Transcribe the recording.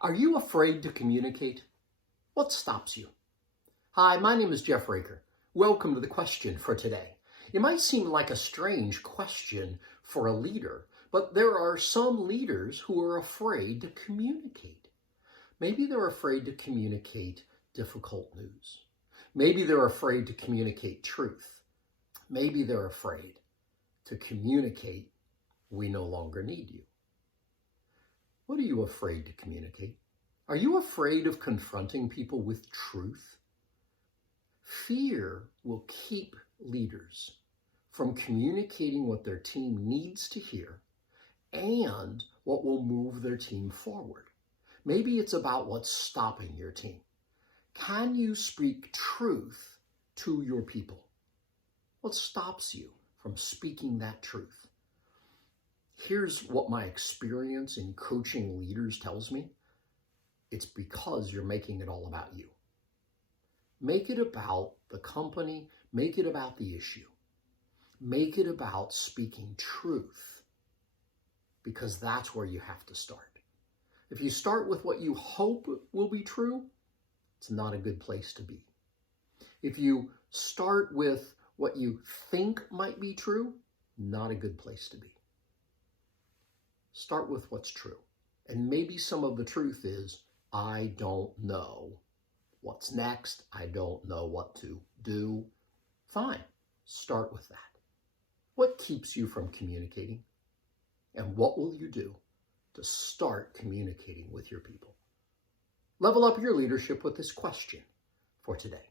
Are you afraid to communicate? What stops you? Hi, my name is Jeff Raker. Welcome to the question for today. It might seem like a strange question for a leader, but there are some leaders who are afraid to communicate. Maybe they're afraid to communicate difficult news. Maybe they're afraid to communicate truth. Maybe they're afraid to communicate, "We no longer need you." What are you afraid to communicate? Are you afraid of confronting people with truth? Fear will keep leaders from communicating what their team needs to hear and what will move their team forward. Maybe it's about what's stopping your team. Can you speak truth to your people? What stops you from speaking that truth? Here's what my experience in coaching leaders tells me. It's because you're making it all about you. Make it about the company. Make it about the issue. Make it about speaking truth, because that's where you have to start. If you start with what you hope will be true, it's not a good place to be. If you start with what you think might be true, not a good place to be. Start with what's true. And maybe some of the truth is, I don't know what's next. I don't know what to do. Fine. Start with that. What keeps you from communicating? And what will you do to start communicating with your people? Level up your leadership with this question for today.